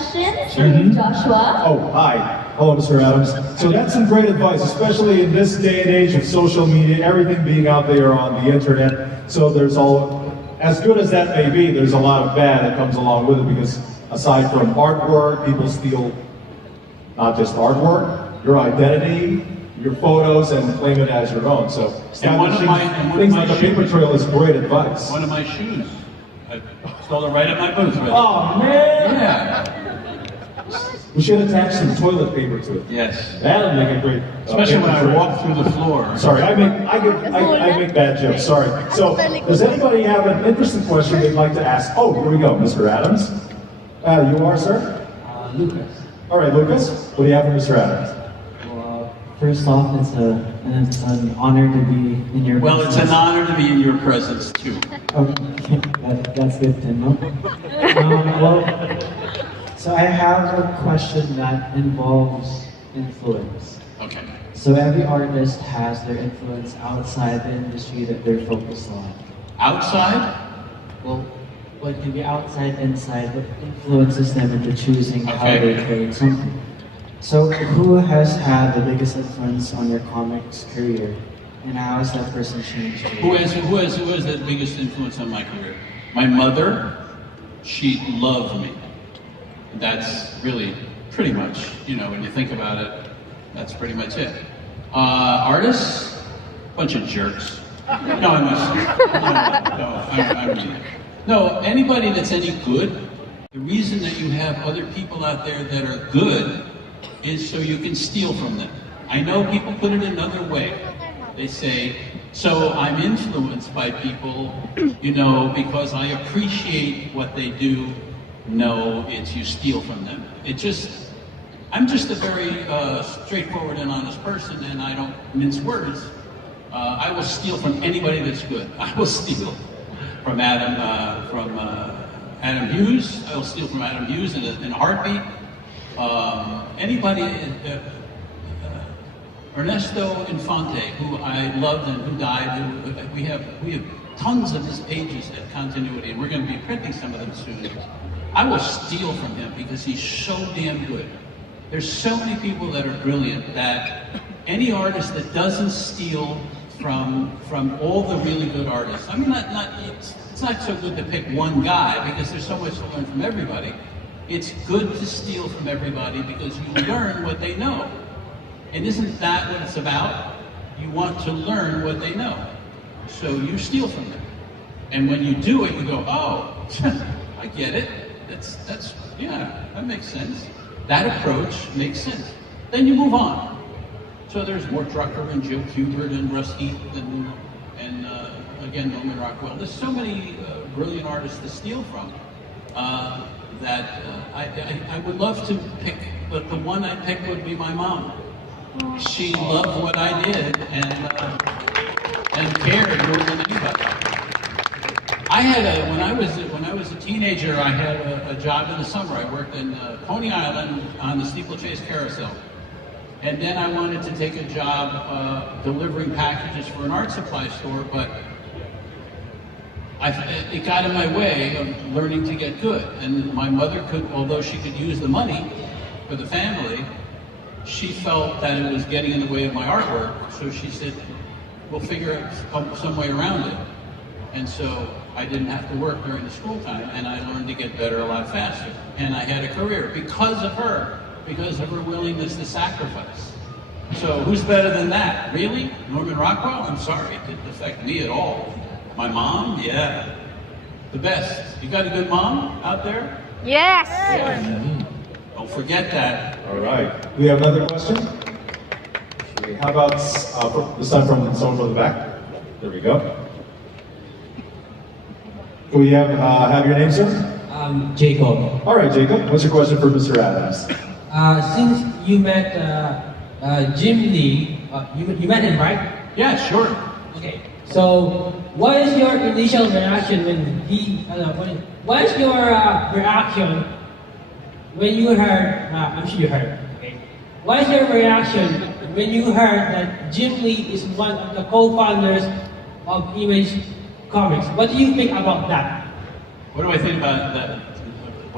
questions from Joshua. Oh, hi. Hello, Mr. Adams. So that's some great advice, especially in this day and age of social media, everything being out there on the internet. So there's as good as that may be, there's a lot of bad that comes along with it, because aside from artwork, people steal not just artwork, your identity, your photos, and claim it as your own. So things like a paper trail is great advice. One of my shoes, I stole it right at my booth. Really. Oh man! Yeah. We should attach some toilet paper to it. Yes. That'll make a great. Especially when I walk through the floor. Sorry, I make bad jokes. Sorry. So, does anybody have an interesting question they'd like to ask? Oh, here we go, Mr. Adams. You are, sir? Lucas. All right, Lucas. What do you have for Mr. Adams? Well, first off, it's an honor to be in your presence. Well, it's an honor to be in your presence, too. Okay, that's good to know. So I have a question that involves influence. Okay. So every artist has their influence outside the industry that they're focused on. Outside? Well, what can be outside, inside, what influences them into choosing how they create something. So who has had the biggest influence on your comics career, and how has that person changed you? Who has the biggest influence on my career? My mother. She loved me. That's really pretty much, when you think about it, that's pretty much it. Artists, bunch of jerks. No, I'm really. No, anybody that's any good, the reason that you have other people out there that are good is so you can steal from them. I know people put it another way. They say, so I'm influenced by people, because I appreciate what they do. No, it's you steal from them. I'm just a very straightforward and honest person, and I don't mince words. I will steal from anybody that's good. I will steal from Adam Hughes. I will steal from Adam Hughes in a heartbeat. Anybody, Ernesto Infante, who I loved and who died. We have tons of his pages at Continuity, and we're going to be printing some of them soon. I will steal from him because he's so damn good. There's so many people that are brilliant that any artist that doesn't steal from all the really good artists. I mean, it's not so good to pick one guy because there's so much to learn from everybody. It's good to steal from everybody because you learn what they know. And isn't that what it's about? You want to learn what they know. So you steal from them. And when you do it, you go, oh, I get it. Yeah, that makes sense. That approach makes sense. Then you move on. So there's Mort Drucker and Joe Kubert and Russ Heath and again, Norman Rockwell. There's so many brilliant artists to steal from that I would love to pick, but the one I'd pick would be my mom. She loved what I did and cared more than anybody. I had when I was a teenager, I had a job in the summer. I worked in Coney Island on the steeplechase carousel. And then I wanted to take a job delivering packages for an art supply store, but it got in my way of learning to get good. And my mother although she could use the money for the family, she felt that it was getting in the way of my artwork. So she said, we'll figure out some way around it. And so I didn't have to work during the school time, and I learned to get better a lot faster. And I had a career because of her willingness to sacrifice. So who's better than that? Really? Norman Rockwell? I'm sorry, it didn't affect me at all. My mom? Yeah. The best. You got a good mom out there? Yes! Yeah. Don't forget that. All right. We have another question? How about this time from someone from the back? There we go. Can we have your name, sir? Jacob. All right, Jacob. What's your question for Mr. Adams? Since you met Jim Lee, you met him, right? Yeah, sure. Okay. So, what is your initial reaction when he? What is your reaction when you heard? I'm sure you heard. Okay. What is your reaction when you heard that Jim Lee is one of the co-founders of Image Comics? What do you think about that? What do I think about that?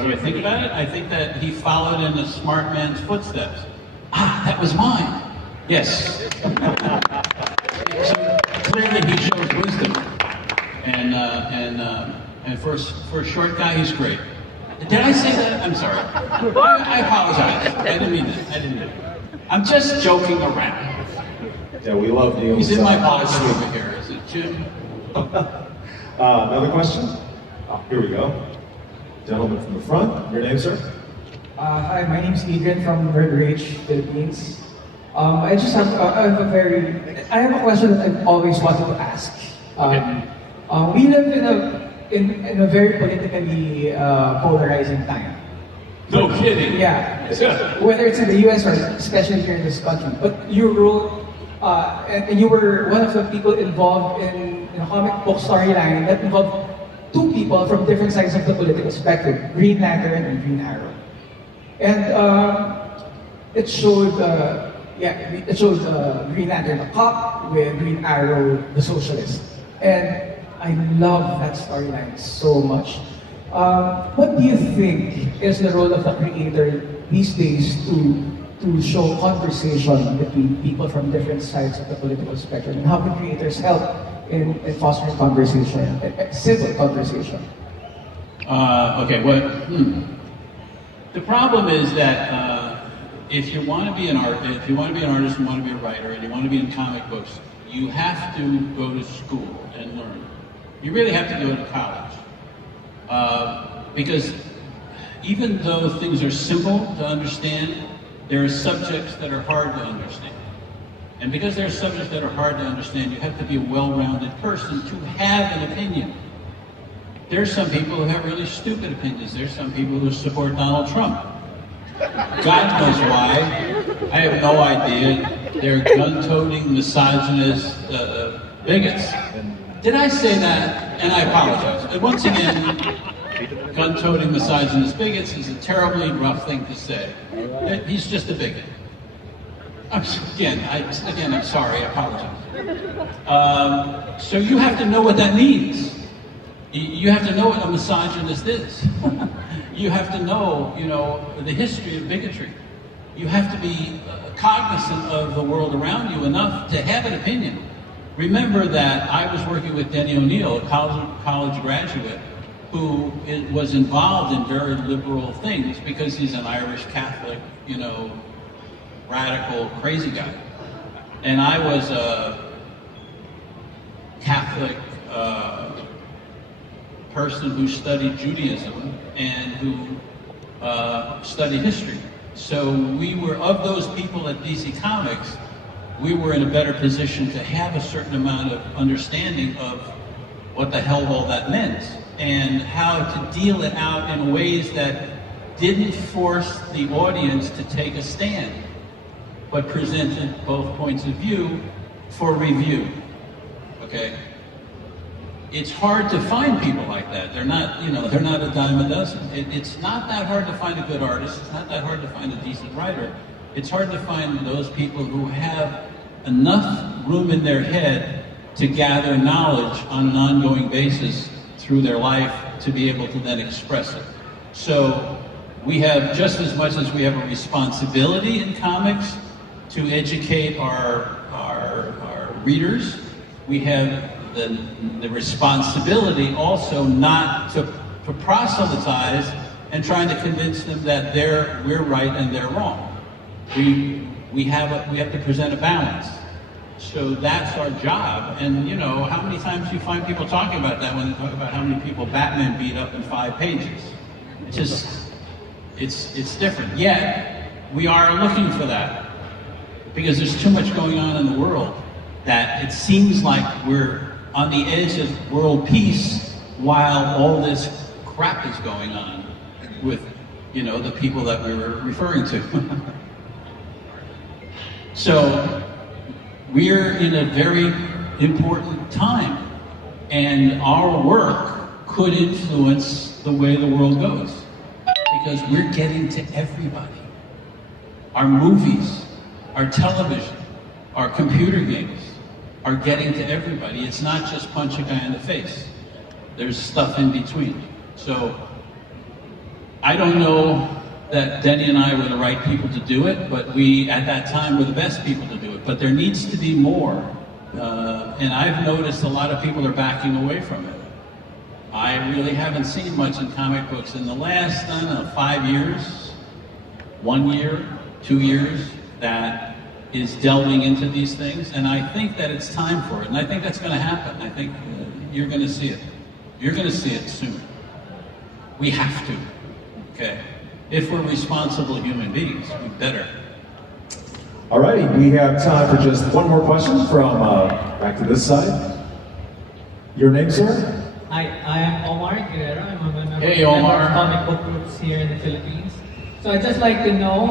What do I think about it? I think that he followed in a smart man's footsteps. Ah, that was mine. Yes. So clearly he shows wisdom. And for a short guy, he's great. Did I say that? I'm sorry. I apologize. I didn't mean it. I'm just joking around. Yeah, we love Neal. He's in my pocket over here. Is it Jim? Another question? Oh, here we go. Gentleman from the front. Your name, sir? Hi, my name is Adrian from Bird Rage, Philippines. I just have a question that I've always wanted to ask. We live in a very politically polarizing time. No kidding. Yeah. Whether it's in the US or especially here in this country. But you wrote, and you were one of the people involved in a comic book storyline that involved two people from different sides of the political spectrum, Green Lantern and Green Arrow. And it showed Green Lantern the cop with Green Arrow the socialist. And I love that storyline so much. What do you think is the role of the creator these days to show conversation between people from different sides of the political spectrum? And how can creators help in fostering conversation, civil conversation? Okay, the problem is that if you want to be an artist, you want to be a writer, and you want to be in comic books, you have to go to school and learn. You really have to go to college. Because even though things are simple to understand, there are subjects that are hard to understand. And because there are subjects that are hard to understand, you have to be a well-rounded person to have an opinion. There's some people who have really stupid opinions. There's some people who support Donald Trump. God knows why. I have no idea. They're gun-toting, misogynist bigots. Did I say that? And I apologize. And once again, gun-toting, misogynist bigots is a terribly rough thing to say. He's just a bigot. Again, I'm sorry, I apologize. So you have to know what that means. You have to know what a misogynist is. You have to know, the history of bigotry. You have to be cognizant of the world around you enough to have an opinion. Remember that I was working with Denny O'Neil, a college graduate, who was involved in very liberal things because he's an Irish Catholic, radical, crazy guy. And I was a Catholic person who studied Judaism and who studied history. So we were, of those people at DC Comics, we were in a better position to have a certain amount of understanding of what the hell all that meant and how to deal it out in ways that didn't force the audience to take a stand, but presented both points of view for review, okay? It's hard to find people like that. They're not, they're not a dime a dozen. It's not that hard to find a good artist. It's not that hard to find a decent writer. It's hard to find those people who have enough room in their head to gather knowledge on an ongoing basis through their life to be able to then express it. So we have, just as much as we have a responsibility in comics to educate our readers, we have the responsibility also not to proselytize and trying to convince them that we're right and they're wrong. We have to present a balance. So that's our job. And how many times do you find people talking about that when they talk about how many people Batman beat up in 5 pages? It's different. Yet we are looking for that because there's too much going on in the world that it seems like we're on the edge of world peace while all this crap is going on with, the people that we were referring to. So we're in a very important time, and our work could influence the way the world goes because we're getting to everybody. Our movies, our television, our computer games are getting to everybody. It's not just punch a guy in the face. There's stuff in between. So I don't know that Denny and I were the right people to do it, but we, at that time, were the best people to do it. But there needs to be more. And I've noticed a lot of people are backing away from it. I really haven't seen much in comic books in the last, I don't know, 5 years, 1 year, 2 years, that is delving into these things. And I think that it's time for it. And I think that's going to happen. I think you're going to see it. You're going to see it soon. We have to, okay? If we're responsible human beings, we better. All righty, we have time for just one more question from back to this side. Your name, sir? Hi, I am Omar Guerrero. I'm a member Hey, Omar. of comic book groups here in the Philippines. So I'd just like to know,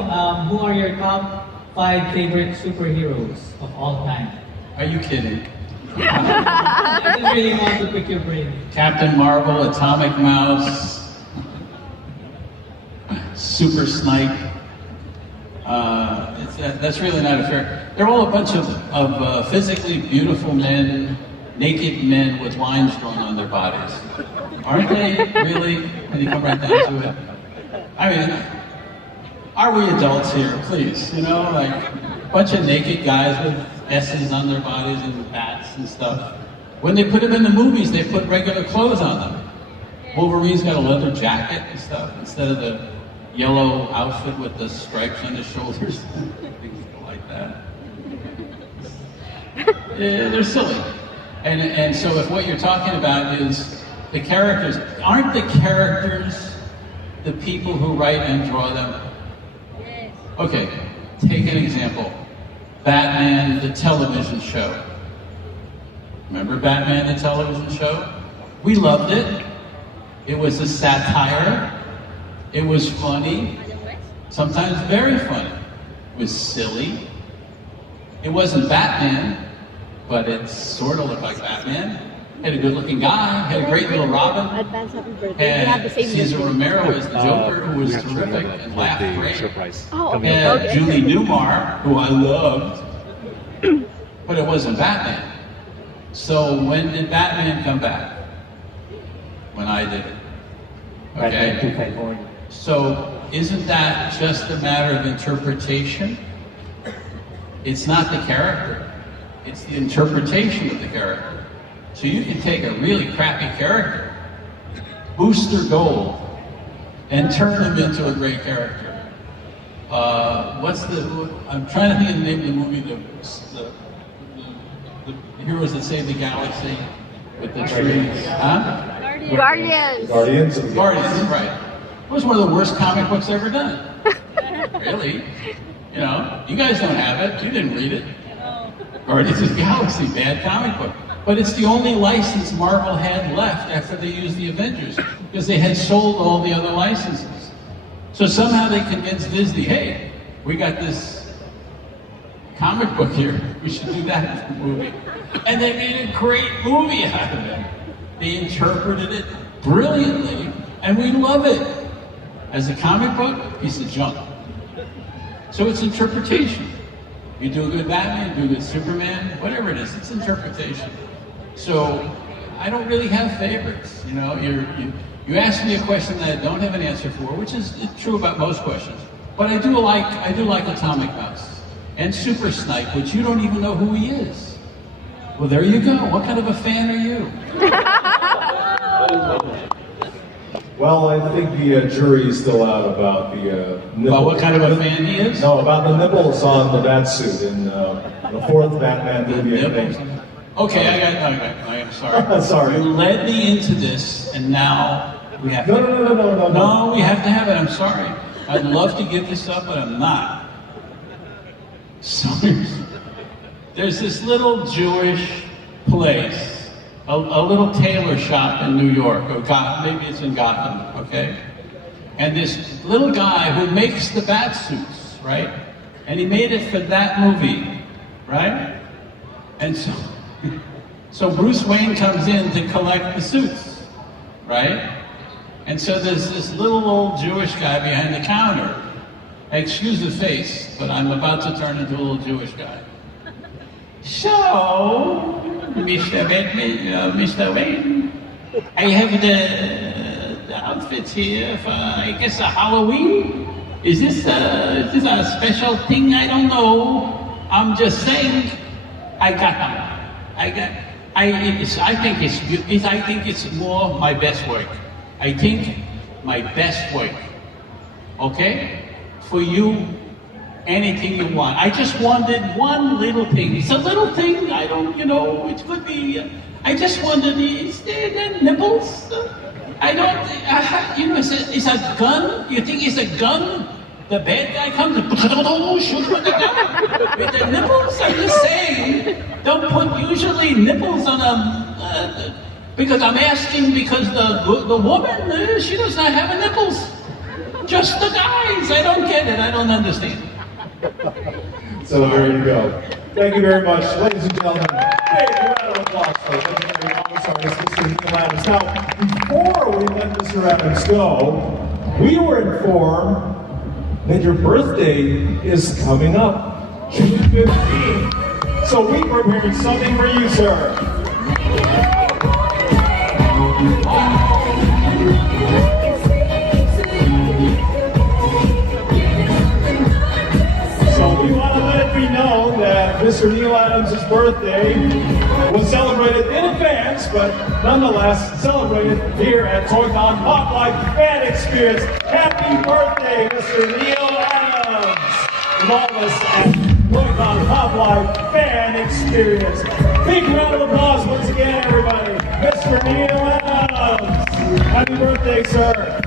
who are your top 5 favorite superheroes of all time? Are you kidding? I just really want to pick your brain. Captain Marvel, Atomic Mouse, Super Snipe. That's really not a fair. They're all a bunch of physically beautiful men, naked men with lines drawn on their bodies. Aren't they really? When you come right down to it. I mean, are we adults here? Please, you know, like a bunch of naked guys with S's on their bodies and bats and stuff. When they put them in the movies, they put regular clothes on them. Wolverine's got a leather jacket and stuff instead of the yellow outfit with the stripes on his shoulders. Things like that. Yeah, they're silly. And so if what you're talking about is the characters, aren't the characters the people who write and draw them? Okay, take an example. Batman, the television show. Remember Batman, the television show? We loved it. It was a satire. It was funny. Sometimes very funny. It was silly. It wasn't Batman, but it sort of looked like Batman. Had a good-looking guy, had a great little Robin. Advance happy birthday. We have the Had same Cesar birthday. Romero as the Joker, who was terrific and laughed great. Surprise. Oh, okay. And Okay. Julie Newmar, who I loved, but it wasn't Batman. So when did Batman come back? When I did it. Okay? So isn't that just a matter of interpretation? It's not the character. It's the interpretation of the character. So you can take a really crappy character, Booster Gold, and turn him into a great character. I'm trying to think of the name of the movie, the heroes that save the galaxy with the trees. Huh? Guardians. Guardians of the Guardians, right. It was one of the worst comic books ever done. Really? You know, you guys don't have it. You didn't read it. Guardians of the Galaxy, bad comic book. But it's the only license Marvel had left after they used the Avengers, because they had sold all the other licenses. So somehow they convinced Disney, hey, we got this comic book here, we should do that as a movie. And they made a great movie out of it. They interpreted it brilliantly, and we love it. As a comic book, piece of junk. So it's interpretation. You do a good Batman, you do a good Superman, whatever it is, it's interpretation. So I don't really have favorites. You know, you ask me a question that I don't have an answer for, which is true about most questions. But I do like Atomic Mouse and Super Snipe, which you don't even know who he is. Well, there you go. What kind of a fan are you? Well, I think the jury is still out about the nibble. About what kind of a fan he is? No, about the nibbles on the Batsuit in the fourth Batman movie, I think. Okay, I'm sorry. Sorry. You led me into this, and now we have to... No. No, we have to have it. I'm sorry. I'd love to give this up, but I'm not. So there's this little Jewish place, a little tailor shop in New York, or maybe it's in Gotham, okay? And this little guy who makes the bat suits, right? And he made it for that movie, right? And so Bruce Wayne comes in to collect the suits, right? And so there's this little old Jewish guy behind the counter. Excuse the face, but I'm about to turn into a little Jewish guy. So, Mr. Wayne, I have the outfits here for, I guess, a Halloween. Is this a special thing? I don't know. I'm just saying, I got them. I think it's more my best work. I think my best work. Okay? For you, anything you want. I just wanted one little thing. It's a little thing. I don't, it could be. I just wanted. Is there nipples? I don't. It's a gun. You think it's a gun? The bad guy comes and shoot with the gun. With the nipples, I'm just saying. Don't put usually nipples on a. Because I'm asking because the woman she does not have nipples. Just the guys. I don't get it. I don't understand. So there you go. Thank you very much, ladies and gentlemen. Big round of applause for legendary office artist, Mr. Neal Adams. Now, before we let Mr. Adams go, we were informed that your birthday is coming up, June 15th. So we prepared something for you, sir. So we want to let it be known that Mr. Neal Adams' birthday was celebrated in advance, but nonetheless celebrated here at TOYCON PopLife FanXperience. Happy birthday, Mr. Neal Adams! From all of us at TOYCON PopLife FanXperience. Big round of applause once again, everybody. Mr. Neal Adams! Happy birthday, sir!